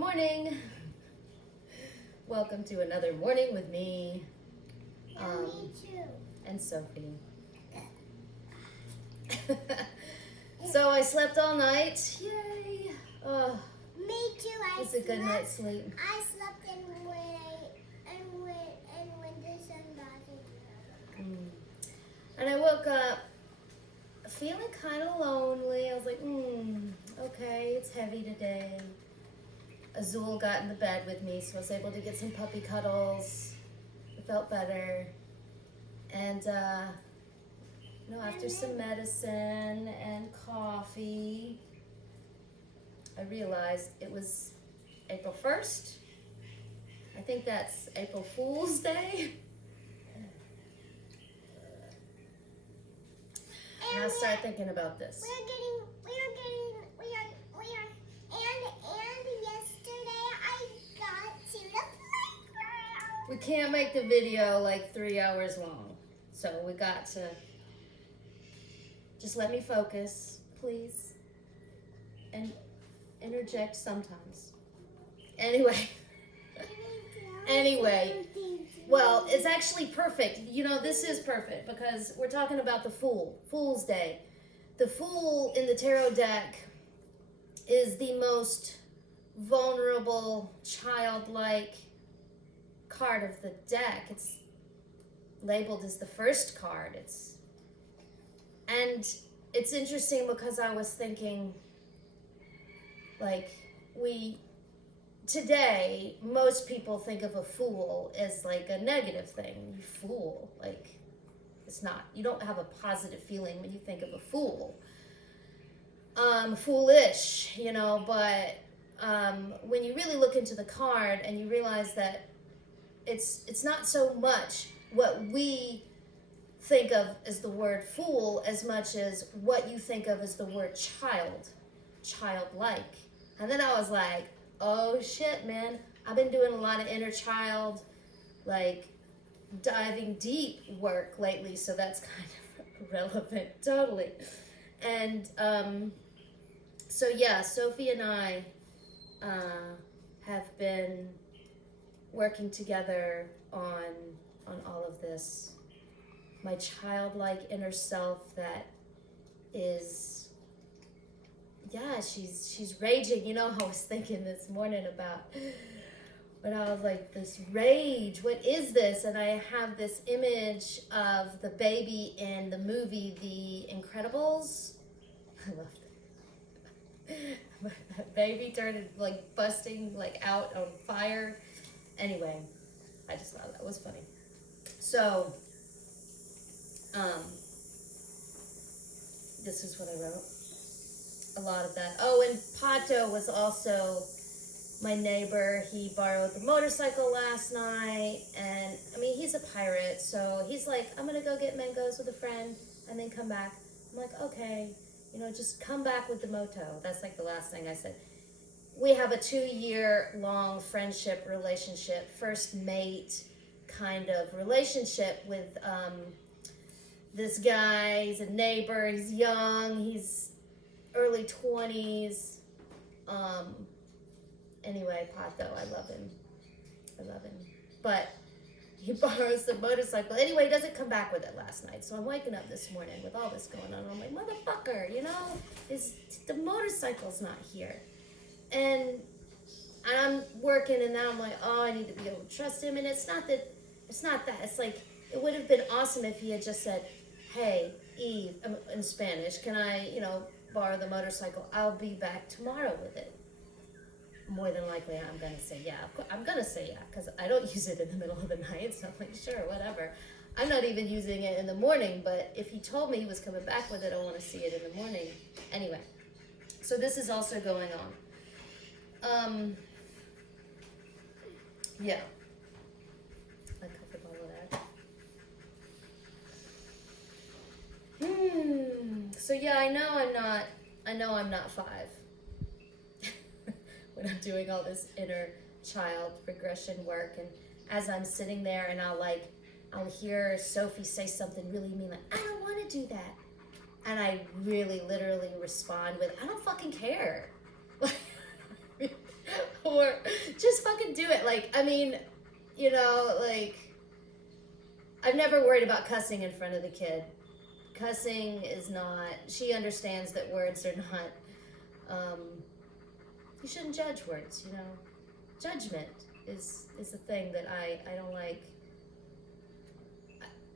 morning. Welcome to another morning with me. Me too. And Sophie. So I slept all night. Yay. Oh, Me too. it's a good night's sleep. I slept and when the sun got in. And I woke up feeling kind of lonely. I was like, okay, it's heavy today. Azul got in the bed with me, so I was able to get some puppy cuddles. It felt better. And, after some medicine and coffee, I realized it was April 1st. I think that's April Fool's Day. And I start thinking about this. And yesterday I got to the playground. We can't make the video like 3 hours long. So we got to just let me focus, please. And interject sometimes. Anyway. Well, it's actually perfect. This is perfect because we're talking about the Fool's Day. The Fool in the tarot deck is the most vulnerable, childlike card of the deck. It's labeled as the first card. And it's interesting because I was thinking, today, most people think of a fool as like a negative thing. You fool. It's not. You don't have a positive feeling when you think of a fool. Foolish, but when you really look into the card and you realize that it's not so much what we think of as the word fool as much as what you think of as the word childlike. And then I was like, oh shit, man, I've been doing a lot of inner child, diving deep work lately, so that's kind of relevant, totally. And so yeah, Sophie and I have been working together on all of this. My childlike inner self that is, she's raging. I was thinking this morning about when I was like, this rage, what is this? And I have this image of the baby in the movie The Incredibles. I love that. That baby turned busting out on fire. Anyway, I just thought that was funny. So, this is what I wrote. A lot of that. Oh, and Pato was also my neighbor. He borrowed the motorcycle last night, and he's a pirate, so he's like, I'm gonna go get mangoes with a friend and then come back. I'm like, okay, just come back with the moto. That's the last thing I said. We have a 2-year-long friendship relationship, first mate kind of relationship with this guy. He's a neighbor, he's young, he's early 20s. Anyway, Pato, I love him. But he borrows the motorcycle. Anyway, he doesn't come back with it last night. So I'm waking up this morning with all this going on. I'm like, motherfucker, the motorcycle's not here. And I'm working, and now I'm like, oh, I need to be able to trust him. And it's not that. It's like, it would have been awesome if he had just said, hey, Eve, in Spanish, can I, borrow the motorcycle? I'll be back tomorrow with it. More than likely, I'm going to say yeah. I'm going to say yeah, because I don't use it in the middle of the night, so I'm like, sure, whatever. I'm not even using it in the morning, but if he told me he was coming back with it, I want to see it in the morning. Anyway, so this is also going on. Yeah. I covered all of that. So yeah, I know I'm not 5. When I'm doing all this inner child regression work, and as I'm sitting there and I'll hear Sophie say something really mean, I don't want to do that. And I really literally respond with, I don't fucking care. before. Just fucking do it. Like, I mean, you know, like, I've never worried about cussing in front of the kid. Cussing is not, she understands that words are not, you shouldn't judge words, you know. Judgment is the thing that I don't like.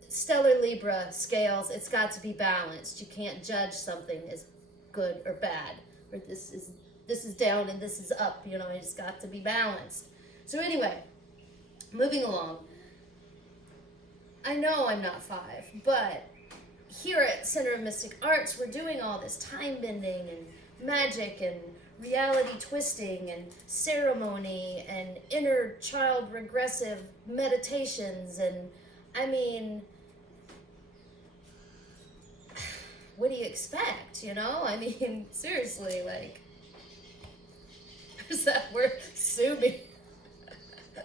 Stellar Libra scales, it's got to be balanced. You can't judge something as good or bad, or this is down and this is up, you know, it's got to be balanced. So anyway, moving along. I know I'm not 5, but here at Center of Mystic Arts, we're doing all this time bending and magic and reality twisting and ceremony and inner child regressive meditations, and I mean, what do you expect, you know? I mean, seriously, like, there's that word, sue me.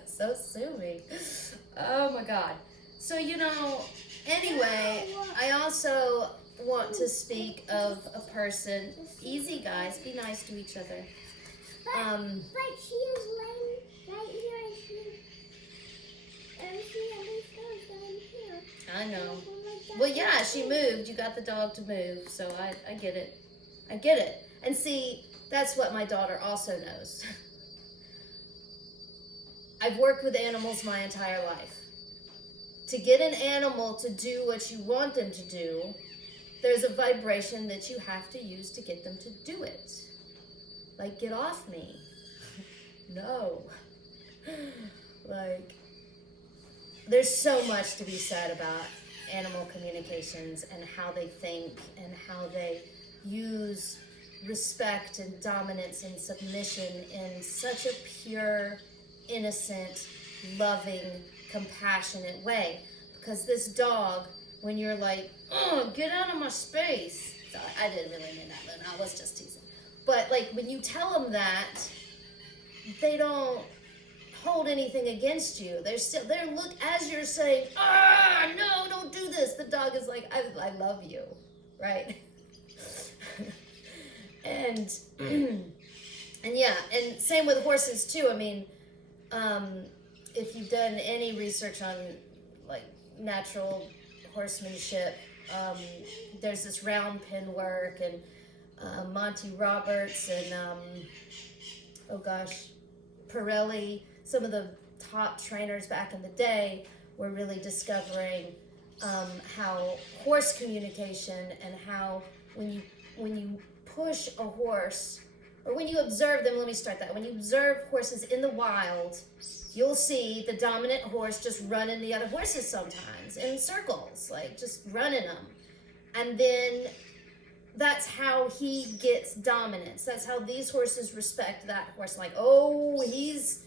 So sue me. Oh my God. So, you know, anyway, I also want to speak of a person. Easy, guys. Be nice to each other. But she is laying right here, and she always goes down here. I know. Well, yeah, she moved. You got the dog to move, so I get it. I get it. And see, that's what my daughter also knows. I've worked with animals my entire life. To get an animal to do what you want them to do, there's a vibration that you have to use to get them to do it. Like, get off me. No. Like, there's so much to be said about animal communications and how they think and how they use respect and dominance and submission in such a pure, innocent, loving, compassionate way. Because this dog, when you're like, oh, get out of my space. So I didn't really mean that, Lynn. I was just teasing. But like, when you tell them that, they don't hold anything against you. They're look, as you're saying, no, don't do this. The dog is like, I love you, right? and yeah, and same with horses too. I mean, if you've done any research on like natural horsemanship, there's this round pen work and Monty Roberts and Pirelli, some of the top trainers back in the day were really discovering how horse communication and how when you push a horse, or when you observe them, let me start that. When you observe horses in the wild, you'll see the dominant horse just running the other horses sometimes in circles, like just running them. And then that's how he gets dominance. That's how these horses respect that horse. Like, oh, he's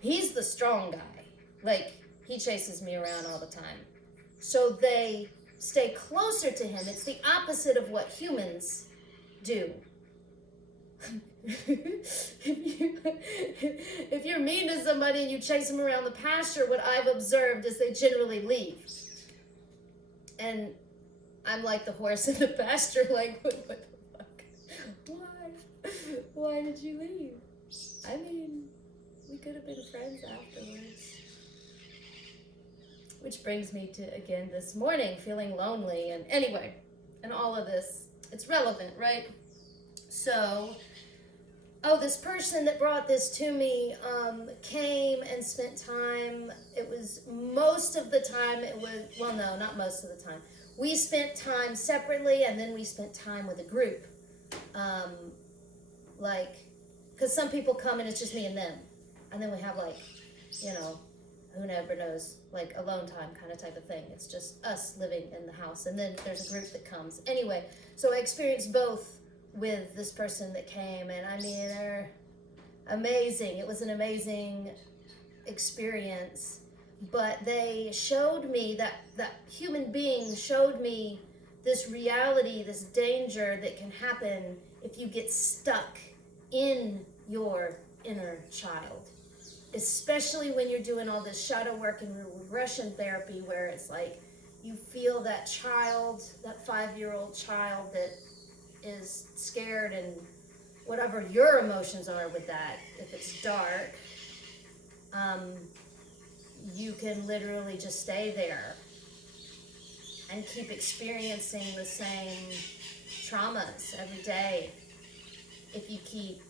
the strong guy. Like, he chases me around all the time. So they stay closer to him. It's the opposite of what humans do. If you're mean to somebody and you chase them around the pasture, what I've observed is they generally leave. And I'm like the horse in the pasture, like, what the fuck? Why did you leave? I mean, we could have been friends afterwards. Which brings me to, again, this morning, feeling lonely. And anyway, and all of this, it's relevant, right? So, this person that brought this to me came and spent time. It was most of the time, well, no, not most of the time. We spent time separately, and then we spent time with a group. Because some people come and it's just me and them. And then we have who never knows, like alone time kind of type of thing. It's just us living in the house. And then there's a group that comes. Anyway, so I experienced both with this person that came. And I mean, they're amazing. It was an amazing experience. But they showed me, that human being showed me this reality, this danger that can happen if you get stuck in your inner child. Especially when you're doing all this shadow work and regression therapy, where it's like you feel that child, that 5-year-old child that is scared and whatever your emotions are with that, if it's dark, you can literally just stay there and keep experiencing the same traumas every day. If you keep,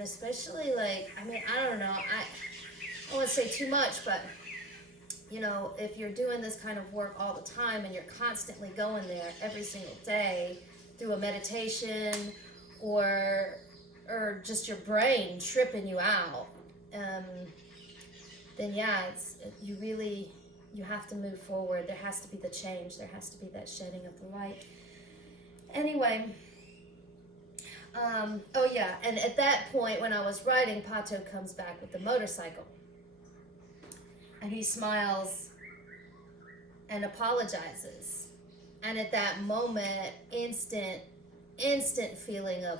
especially I don't know, I don't want to say too much, but if you're doing this kind of work all the time and you're constantly going there every single day through a meditation or just your brain tripping you out, then yeah, you have to move forward. There has to be the change. There has to be that shedding of the light. Anyway, oh yeah, and at that point when I was writing, Pato comes back with the motorcycle. And he smiles and apologizes. And at that moment, instant feeling of,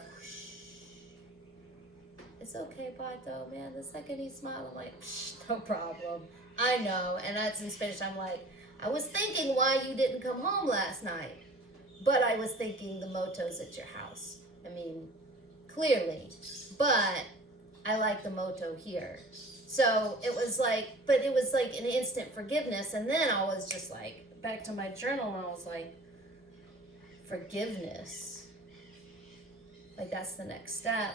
it's okay, Pato, man. The second he smiled, I'm like, no problem. I know. And that's in Spanish. I'm like, I was thinking why you didn't come home last night. But I was thinking the moto's at your house. Clearly. But I like the moto here. So it was but it was an instant forgiveness. And then I was just back to my journal, and I was like, forgiveness. That's the next step.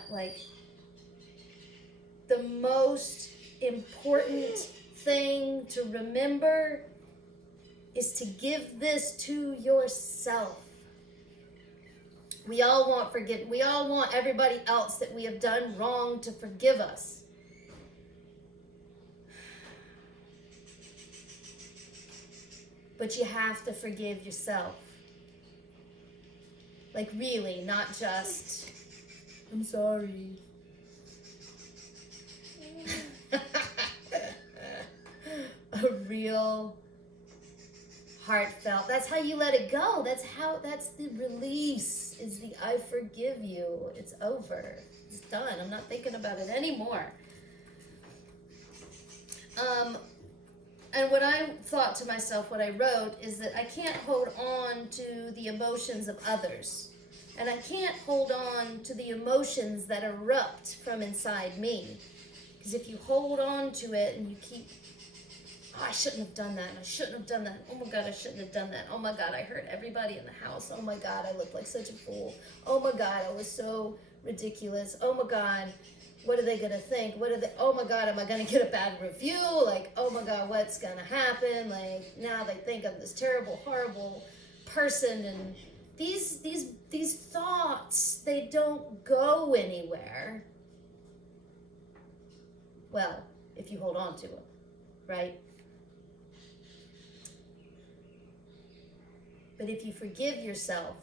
The most important thing to remember is to give this to yourself. We all want everybody else that we have done wrong to forgive us. But you have to forgive yourself. Really, not just, I'm sorry. A real heartfelt, that's how you let it go. That's the release, is the I forgive you. It's over. It's done. I'm not thinking about it anymore. And what I thought to myself, what I wrote, is that I can't hold on to the emotions of others. And I can't hold on to the emotions that erupt from inside me. Because if you hold on to it and you keep, oh, I shouldn't have done that. I shouldn't have done that. Oh my God, I shouldn't have done that. Oh my God, I hurt everybody in the house. Oh my God, I looked like such a fool. Oh my God, I was so ridiculous. Oh my God. What are they going to think? Oh my God, am I going to get a bad review? Oh my God, what's going to happen? Now they think I'm this terrible, horrible person. And these thoughts, they don't go anywhere. Well, if you hold on to them, right? But if you forgive yourself,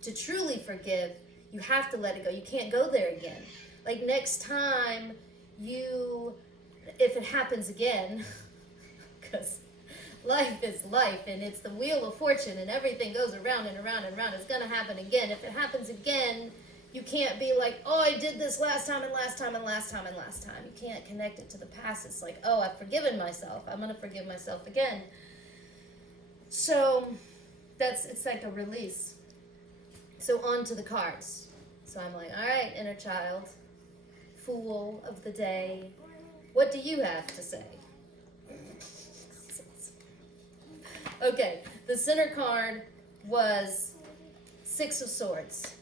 to truly forgive, you have to let it go. You can't go there again. Next time if it happens again, because life is life and it's the wheel of fortune and everything goes around and around and around. It's going to happen again. If it happens again, you can't be oh, I did this last time and last time and last time and last time. You can't connect it to the past. It's oh, I've forgiven myself. I'm going to forgive myself again. So it's a release. So on to the cards. So I'm all right, inner child, fool of the day, what do you have to say? Okay, the center card was Six of Swords.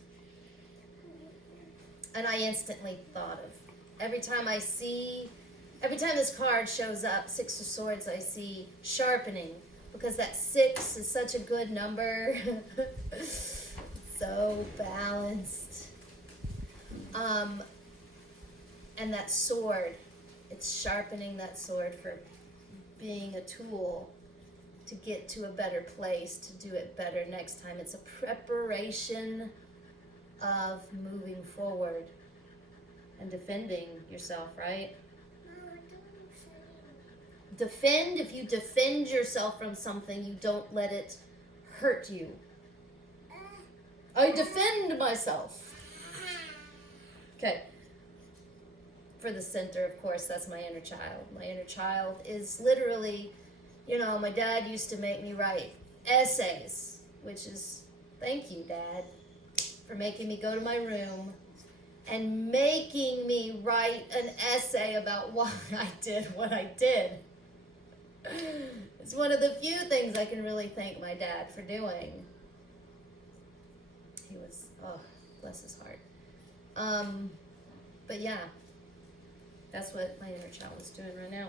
And I instantly thought of, every time this card shows up, Six of Swords, I see sharpening, because that 6 is such a good number. So balanced. And that sword, it's sharpening that sword for being a tool to get to a better place, to do it better next time. It's a preparation of moving forward and defending yourself, right? Defend, if you defend yourself from something, you don't let it hurt you. I defend myself. Okay. For the center, of course, that's my inner child. My inner child is literally, my dad used to make me write essays, which is, thank you, Dad, for making me go to my room and making me write an essay about why I did what I did. It's one of the few things I can really thank my dad for doing. He was, oh, bless his heart. But yeah, that's what my inner child is doing right now.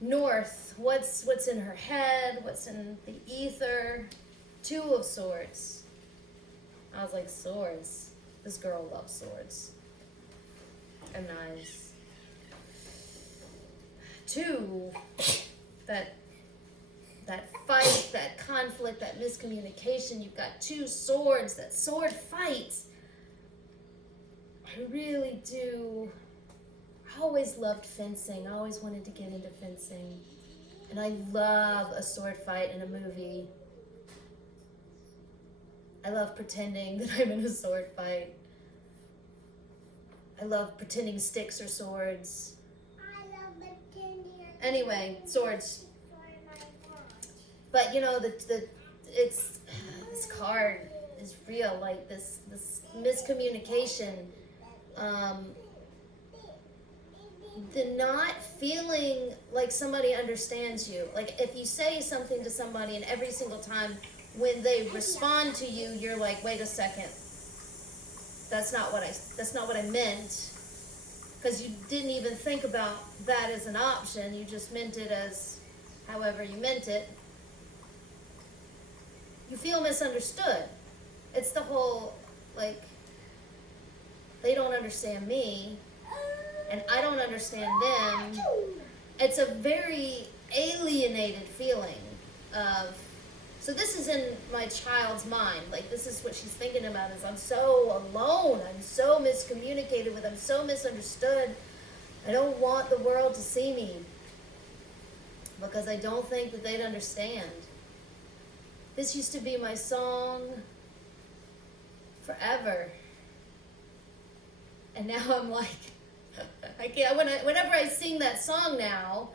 North, what's in her head? What's in the ether? 2 of Swords. I was like, swords. This girl loves swords and knives. 2, that fight, that conflict, that miscommunication. You've got 2 swords, that sword fight. I really do. I always loved fencing. I always wanted to get into fencing. And I love a sword fight in a movie. I love pretending that I'm in a sword fight. I love pretending sticks are swords. I love pretending. Anyway, swords. But you know, it's this card is real. Like this miscommunication. The not feeling like somebody understands you. Like if you say something to somebody and every single time when they respond to you, you're like, wait a second. That's not what I meant. Because you didn't even think about that as an option. You just meant it as however you meant it. You feel misunderstood. It's the whole, like, they don't understand me and I don't understand them. It's a very alienated feeling of, so this is in my child's mind. Like, this is what she's thinking about is, I'm so alone. I'm so miscommunicated with. I'm so misunderstood. I don't want the world to see me because I don't think that they'd understand. This used to be my song forever. And now I'm like, I can't, whenever I sing that song now,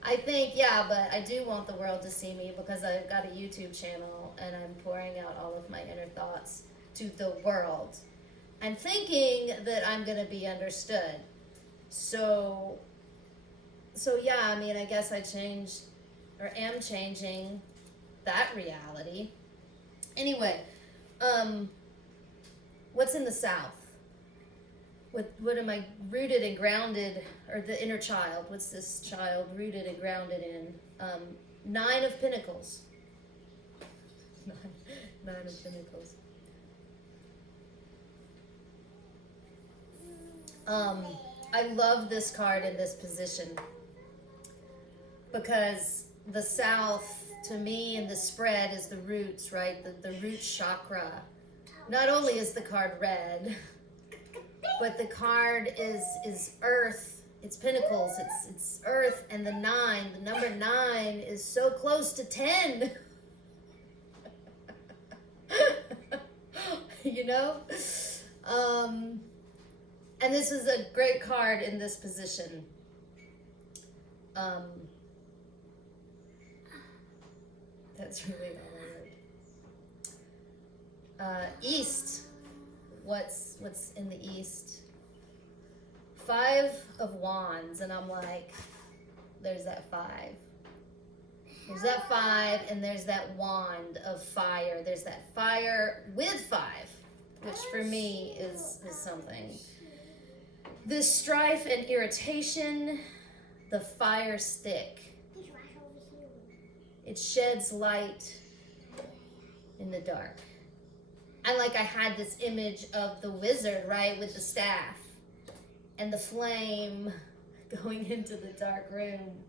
I think, yeah, but I do want the world to see me because I've got a YouTube channel and I'm pouring out all of my inner thoughts to the world. I'm thinking that I'm going to be understood. So yeah, I mean, I guess I changed or am changing that reality. Anyway, what's in the South? What am I rooted and grounded, or the inner child? What's this child rooted and grounded in? 9 of Pentacles. 9 of Pentacles. I love this card in this position because the South, to me, in the spread is the roots, right? The root chakra. Not only is the card red, but the card is earth. It's pentacles. It's earth, and the 9. The number 9 is so close to 10. You know? And this is a great card in this position. That's really all I wrote. East. What's in the East? 5 of Wands, and I'm like, there's that 5. There's that 5, and there's that wand of fire. There's that fire with 5, which for me is something. This strife and irritation, the fire stick. It sheds light in the dark. And like I had this image of the wizard, right, with the staff and the flame going into the dark room,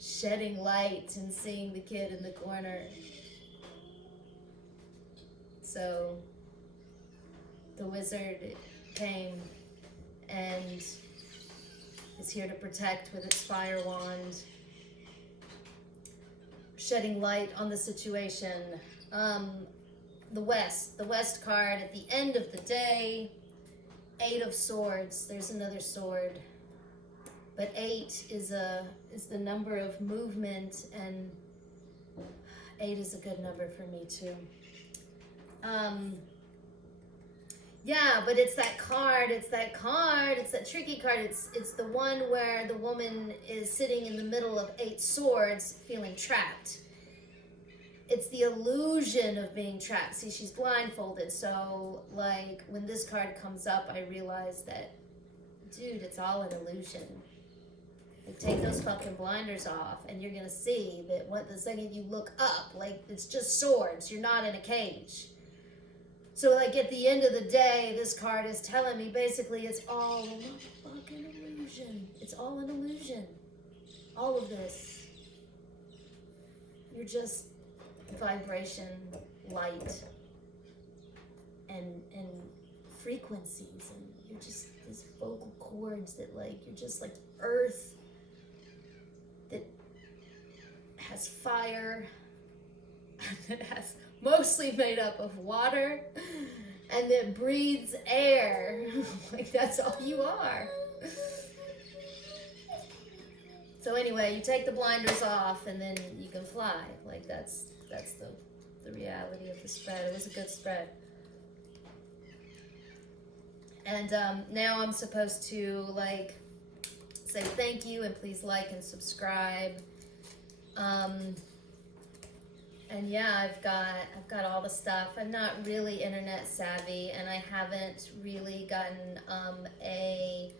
shedding light and seeing the kid in the corner. So the wizard came and is here to protect with its fire wand, shedding light on the situation. The West card at the end of the day, 8 of Swords. There's another sword, but 8 is the number of movement, and 8 is a good number for me too. Yeah, but it's that card, it's that tricky card. It's the one where the woman is sitting in the middle of 8 swords feeling trapped. It's the illusion of being trapped. See, she's blindfolded, so like when this card comes up, I realize that, dude, it's all an illusion. Like, take those fucking blinders off and you're gonna see that what the second you look up, like, it's just swords, you're not in a cage. So, like, at the end of the day, this card is telling me basically it's all a motherfucking illusion. It's all an illusion. All of this. You're just vibration, light, and frequencies, and you're just these vocal cords that, like, you're just like earth that has fire, that has mostly made up of water, and that breathes air. Like, that's all you are. So anyway, you take the blinders off and then you can fly. Like, that's the reality of the spread. It was a good spread. And now I'm supposed to, like, say thank you and please like and subscribe. And yeah, I've got all the stuff. I'm not really internet savvy, and I haven't really gotten a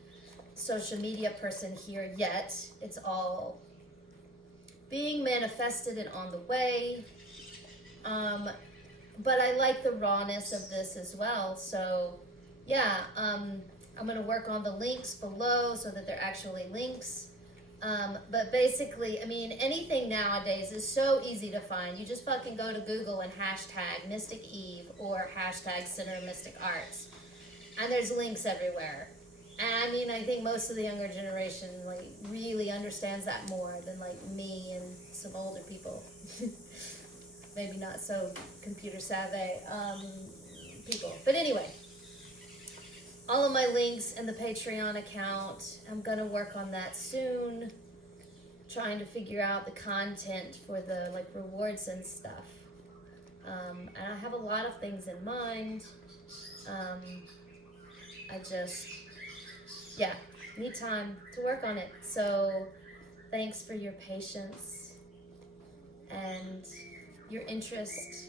social media person here yet. It's all being manifested and on the way. But I like the rawness of this as well. So yeah, I'm gonna work on the links below so that they're actually links. But basically, I mean, anything nowadays is so easy to find. You just fucking go to Google and hashtag Mystic Eve or hashtag Center of Mystic Arts, and there's links everywhere. And I mean, I think most of the younger generation, like, really understands that more than, like, me and some older people. Maybe not so computer savvy people. But anyway, all of my links and the Patreon account, I'm gonna work on that soon, trying to figure out the content for the, like, rewards and stuff. And I have a lot of things in mind. I just, yeah, need time to work on it. So thanks for your patience and your interest.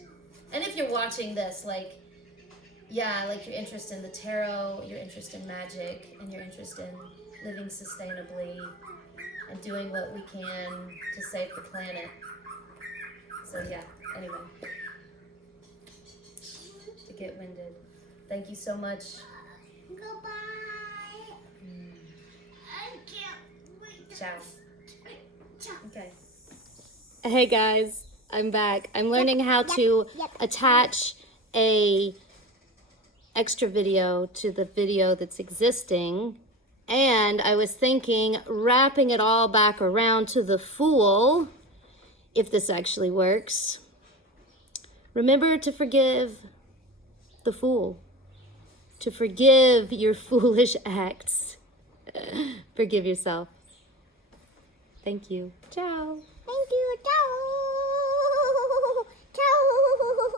And if you're watching this, like, yeah, like, your interest in the tarot, your interest in magic, and your interest in living sustainably and doing what we can to save the planet. So yeah, anyway, to get winded. Thank you so much. Goodbye. I can't wait. Ciao. Ciao. Okay. Hey guys, I'm back. I'm learning how to attach a extra video to the video that's existing, and I was thinking wrapping it all back around to the Fool, if this actually works. Remember to forgive the Fool, to forgive your foolish acts. Forgive yourself. Thank you. Ciao. Thank you. Ciao.